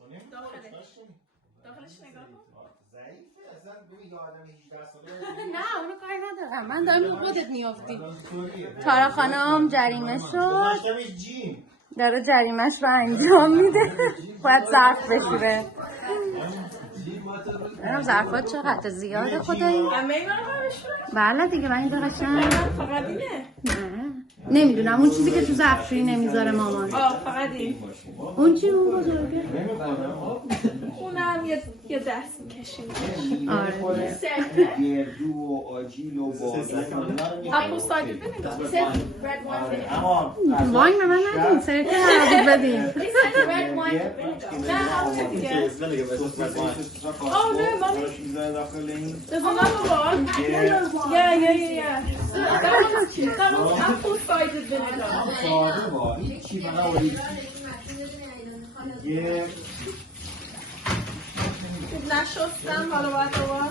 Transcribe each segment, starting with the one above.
ببین داخلش نگاه کن. ضعیفه اصلا ببین یه آدم 18 ساله نه اونو کاری ندارم، من دارم رو خودت میافتی. تارا خانم جریمه شد، داره جریمهش رو انجام میده. باید ظرف بشوره. منم ظرفات چقدر زیاده خدایی. همه اینا رو بشوره؟ بله دیگه من اینجا قشنگ. فقط اینه؟ نه نمیدونم اون چیزی که تو ظرفشویی نمیذاره مامان. فقط این. اون چی اون بزرگه؟ اونم یه دست میکشیم. آره گردو و آجیل و اپل سایدر ببینید. واین به من ندیم سرکه عربی بدیم. نه همون دیگه. Oh no, mommy. There's another one. Yeah. That one's apple cider vinegar. نشستم حالا باید دوباره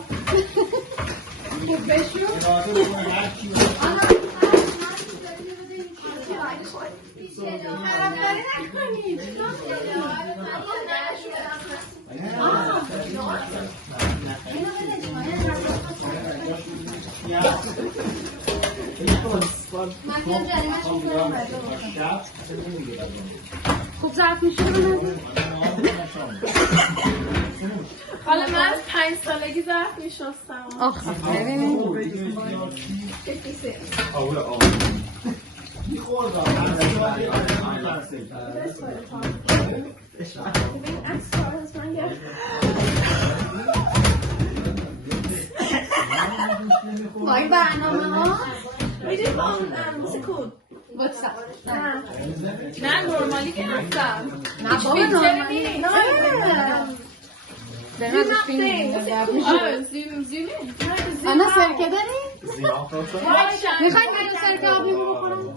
خوب بشون. خرابکاری نکنید. خوب ظرف میشه حالا من 5 سالگی ظرف میشستم. آخ ببینید وای برنامه ها میدید با سکون نه نورمالی که نفتم. نه بابا نورمالی زیم انا سرکه داری؟ میخوایی که سرکه آبی بخورم؟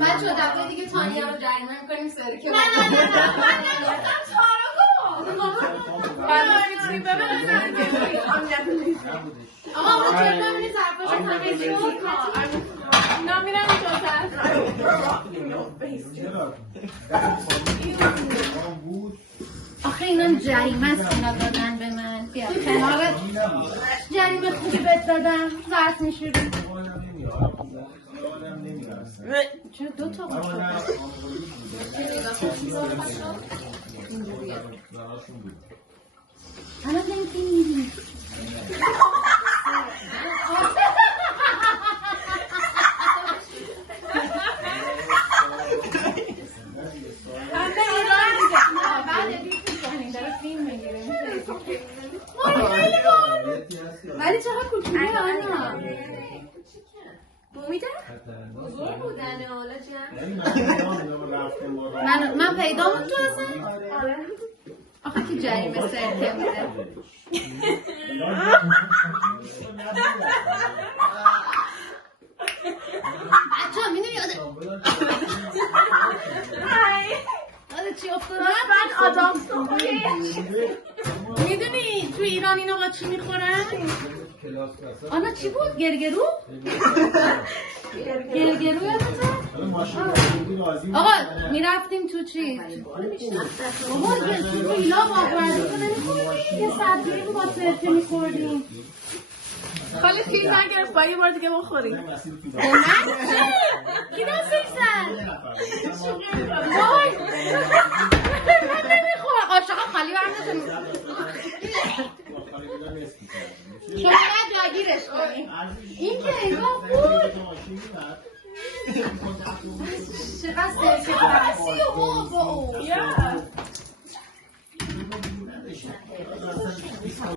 بچه ها دفعه دیگه تانیا رو جریمه میکنیم سرکه من نگفتم تارا کن آقا اون چه کنی ظرفاش همه شد نمیرم تو آخه اینا جریمه است اینا دادن به من. بیا کنارت جریمه خوبی بهت دادم ظرف میشوری. چرا دو تا باشه؟ الان نمیتونی میدونی ولی چقدر کوچیکه آنا بومیده؟ بزرگ بودنه حالا من پیدا بود تو اصلا؟ آخه که جریمه سرکه میده بچه ها میدونی یاده چی افتاده؟ من آدم سوخوری میدونی تو ایران اینا با چی میخورن؟ آنا چی بود؟ گرگرو؟ گرگرو یادته؟ آقا میرفتیم تو چی؟ بابا تو ایلا باقوردی تو نمیخوردیم؟ یه سبزیایی رو با سرکه میخوردیم خالی فیلم نگرفت باید یه بار دیگه بخوریم. کی دستش زد؟ وای من نمیخورم قاشقم خالی برنده شما باید جاگیرش کنیم این که اینا بود چقدر سرکه برسی و بابا